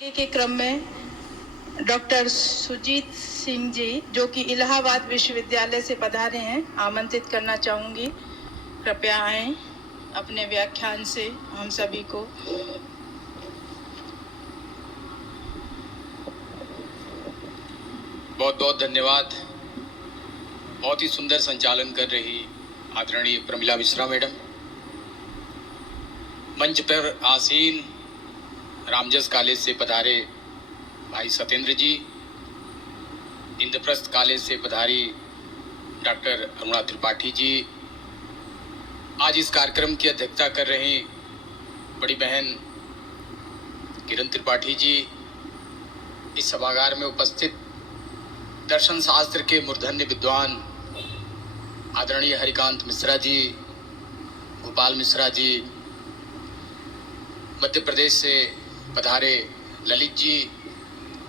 के क्रम में डॉक्टर सुजीत सिंह जी जो कि इलाहाबाद विश्वविद्यालय से पधारे हैं, आमंत्रित करना चाहूँगी। कृपया आएं, अपने व्याख्यान से हम सभी को बहुत बहुत धन्यवाद। बहुत ही सुंदर संचालन कर रही आदरणीय प्रमिला मिश्रा मैडम, मंच पर आसीन रामजस कॉलेज से पधारे भाई सत्येंद्र जी, इंद्रप्रस्थ कॉलेज से पधारी डॉक्टर अरुणा त्रिपाठी जी, आज इस कार्यक्रम की अध्यक्षता कर रही बड़ी बहन किरण त्रिपाठी जी, इस सभागार में उपस्थित दर्शन शास्त्र के मूर्धन्य विद्वान आदरणीय हरिकांत मिश्रा जी, गोपाल मिश्रा जी, मध्य प्रदेश से पधारे ललित जी,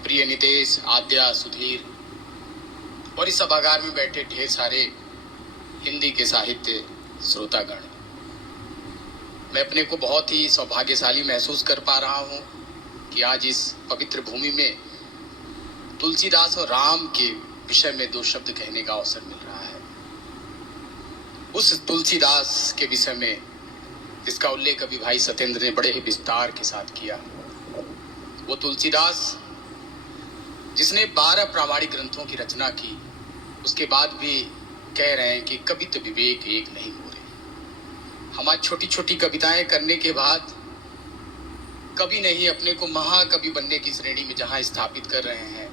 प्रिय नितेश, आद्या, सुधीर और इस सभागार में बैठे ढेर सारे हिंदी के साहित्य श्रोतागण, मैं अपने को बहुत ही सौभाग्यशाली महसूस कर पा रहा हूँ कि आज इस पवित्र भूमि में तुलसीदास और राम के विषय में दो शब्द कहने का अवसर मिल रहा है। उस तुलसीदास के विषय में जिसका उल्लेख अभी भाई सत्येंद्र ने बड़े ही विस्तार के साथ किया, वो तुलसीदास जिसने 12 प्रामाणिक ग्रंथों की रचना की, उसके बाद भी कह रहे हैं कि कवि तो विवेक एक नहीं हो रहे। हम आज छोटी छोटी कविताएं करने के बाद कवि नहीं अपने को महाकवि बनने की श्रेणी में जहां स्थापित कर रहे हैं,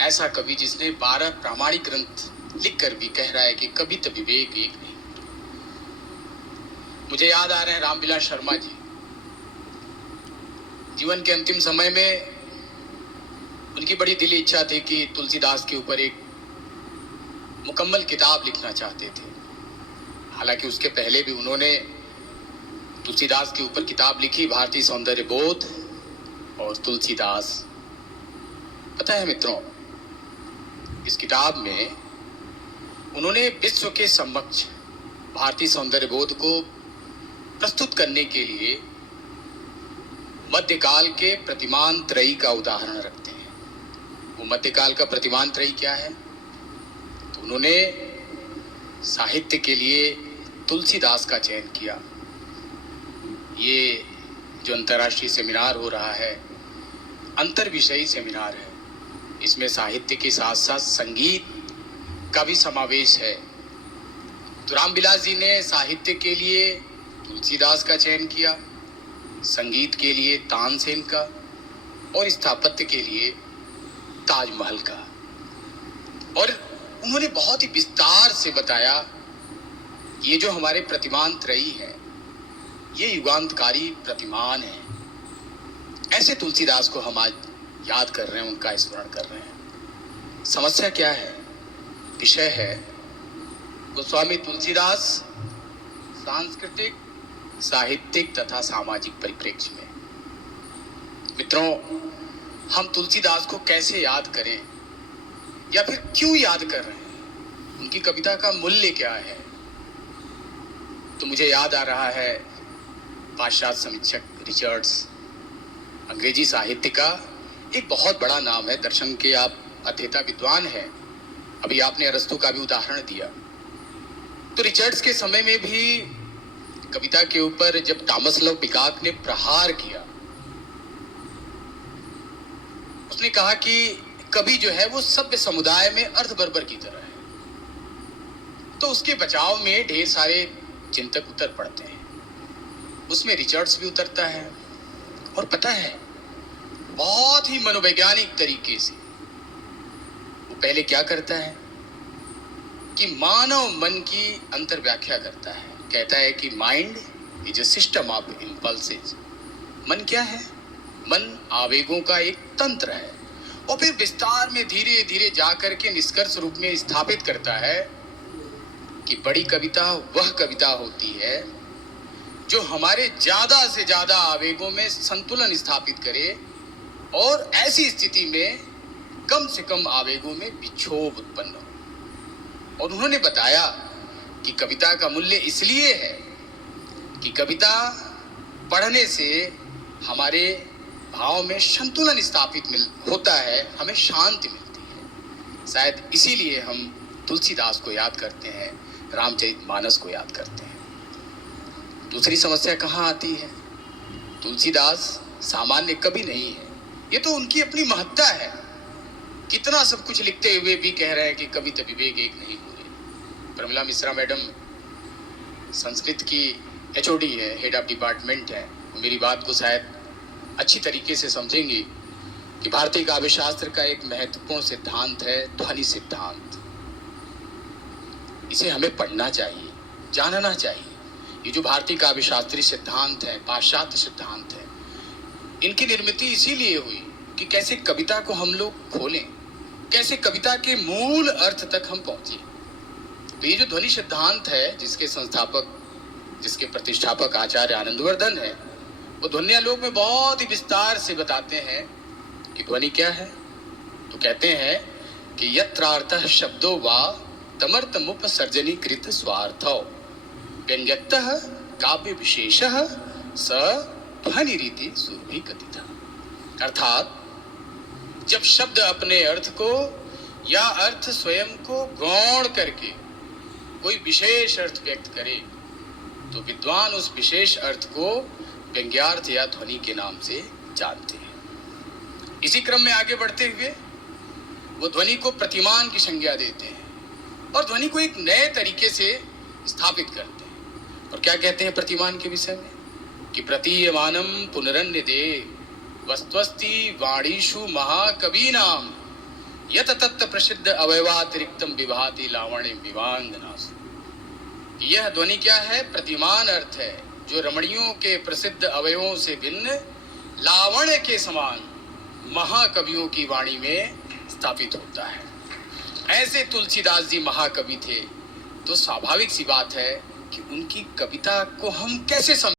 ऐसा कवि जिसने 12 प्रामाणिक ग्रंथ लिखकर भी कह रहा है कि कवि तो विवेक एक नहीं। मुझे याद आ रहे हैं रामविलास शर्मा जी, जीवन के अंतिम समय में उनकी बड़ी दिली इच्छा थी कि तुलसीदास के ऊपर एक मुकम्मल किताब लिखना चाहते थे। हालांकि उसके पहले भी उन्होंने तुलसीदास के ऊपर किताब लिखी, भारतीय सौंदर्य बोध और तुलसीदास। पता है मित्रों, इस किताब में उन्होंने विश्व के समक्ष भारतीय सौंदर्य बोध को प्रस्तुत करने के लिए मध्यकाल के प्रतिमान त्रयी का उदाहरण रखते हैं। वो मध्यकाल का प्रतिमान त्रयी क्या है? तो उन्होंने साहित्य के लिए तुलसीदास का चयन किया। ये जो अंतर्राष्ट्रीय सेमिनार हो रहा है, अंतर विषयी सेमिनार है, इसमें साहित्य के साथ साथ संगीत का भी समावेश है। तो रामविलास जी ने साहित्य के लिए तुलसीदास का चयन किया, संगीत के लिए तानसेन का और स्थापत्य के लिए ताजमहल का। और उन्होंने बहुत ही विस्तार से बताया ये जो हमारे प्रतिमान त्रयी है, ये युगांतकारी प्रतिमान है। ऐसे तुलसीदास को हम आज याद कर रहे हैं, उनका स्मरण कर रहे हैं। समस्या क्या है? विषय है गोस्वामी तुलसीदास सांस्कृतिक, साहित्यिक तथा सामाजिक परिप्रेक्ष्य में। मित्रों, हम तुलसीदास को कैसे याद करें या फिर क्यों याद कर रहे हैं? उनकी कविता का मूल्य क्या है? तो मुझे याद आ रहा है पाश्चात्य समीक्षक रिचर्ड्स, अंग्रेजी साहित्य का एक बहुत बड़ा नाम है, दर्शन के आप अध्येता विद्वान हैं। अभी आपने अरस्तु का भी उदाहरण दिया। तो रिचर्ड्स के समय में भी कविता के ऊपर जब टॉमस लव पिकाक ने प्रहार किया, उसने कहा कि कवि जो है वो सभ्य समुदाय में अर्धबर्बर की तरह है। तो उसके बचाव में ढेर सारे चिंतक उतर पड़ते हैं, उसमें रिचर्ड्स भी उतरता है। और पता है, बहुत ही मनोवैज्ञानिक तरीके से वो पहले क्या करता है कि मानव मन की अंतर व्याख्या करता है। कहता है कि mind is a system of impulses. मन क्या है? मन आवेगों का एक तंत्र है। और फिर विस्तार में धीरे धीरे जाकर के निष्कर्ष रूप में स्थापित करता है कि बड़ी कविता वह कविता होती है जो हमारे ज्यादा से ज्यादा आवेगों में संतुलन स्थापित करे और ऐसी स्थिति में कम से कम आवेगों में विक्षोभ उत्पन्न हो। और उन्होंने बताया कि कविता का मूल्य इसलिए है कि कविता पढ़ने से हमारे भाव में संतुलन स्थापित होता है, हमें शांति मिलती है। शायद इसीलिए हम तुलसीदास को याद करते हैं, रामचरितमानस को याद करते हैं। दूसरी समस्या कहाँ आती है? तुलसीदास सामान्य कवि नहीं है, ये तो उनकी अपनी महत्ता है। कितना सब कुछ लिखते हुए भी कह रहे हैं कि कवित विवेक एक नहीं हुए। प्रमिला मिश्रा मैडम संस्कृत की HOD है, हेड ऑफ डिपार्टमेंट है, मेरी बात को शायद अच्छी तरीके से समझेंगी कि भारतीय काव्य शास्त्र का एक महत्वपूर्ण सिद्धांत है ध्वनि सिद्धांत। इसे हमें पढ़ना चाहिए, जानना चाहिए। ये जो भारतीय काव्य शास्त्रीय सिद्धांत है, पाश्चात्य सिद्धांत है, इनकी निर्मित इसीलिए हुई कि कैसे कविता को हम लोग खोलें, कैसे कविता के मूल अर्थ तक हम पहुंचे। तो ये जो ध्वनि सिद्धांत है, जिसके संस्थापक, जिसके प्रतिष्ठापक आचार्य आनंदवर्धन है, वो ध्वन्यालोक में बहुत ही विस्तार से बताते हैं कि ध्वनि क्या है। तो कहते हैं कि यत्रार्थः शब्दो वा तमर्थमुपसर्जनीकृत स्वार्थो व्यंग्यतः काव्य विशेषः स ध्वनि रीति सुरभि कथितः। अर्थात जब शब्द अपने अर्थ को या अर्थ स्वयं को गौण करके कोई विशेष अर्थ व्यक्त करे तो विद्वान उस विशेष अर्थ को व्यंग्यार्थ या ध्वनि के नाम से जानते हैं। इसी क्रम में आगे बढ़ते हुए वो ध्वनि को प्रतिमान की संज्ञा देते हैं और ध्वनि को एक नए तरीके से स्थापित करते हैं। और क्या कहते हैं प्रतिमान के विषय में कि प्रतीयमानम पुनरन्य दे वस्त्वस्ति वाणीषु महाकवीनाम यत तत्त प्रसिद्ध अवयवातिरिक्तम विभाति लावण्य विवांगनासु। यह ध्वनि क्या है? प्रतिमान अर्थ है, जो रमणियों के प्रसिद्ध अवयवों से भिन्न लावण्य के समान महाकवियों की वाणी में स्थापित होता है। ऐसे तुलसीदास जी महाकवि थे, तो स्वाभाविक सी बात है कि उनकी कविता को हम कैसे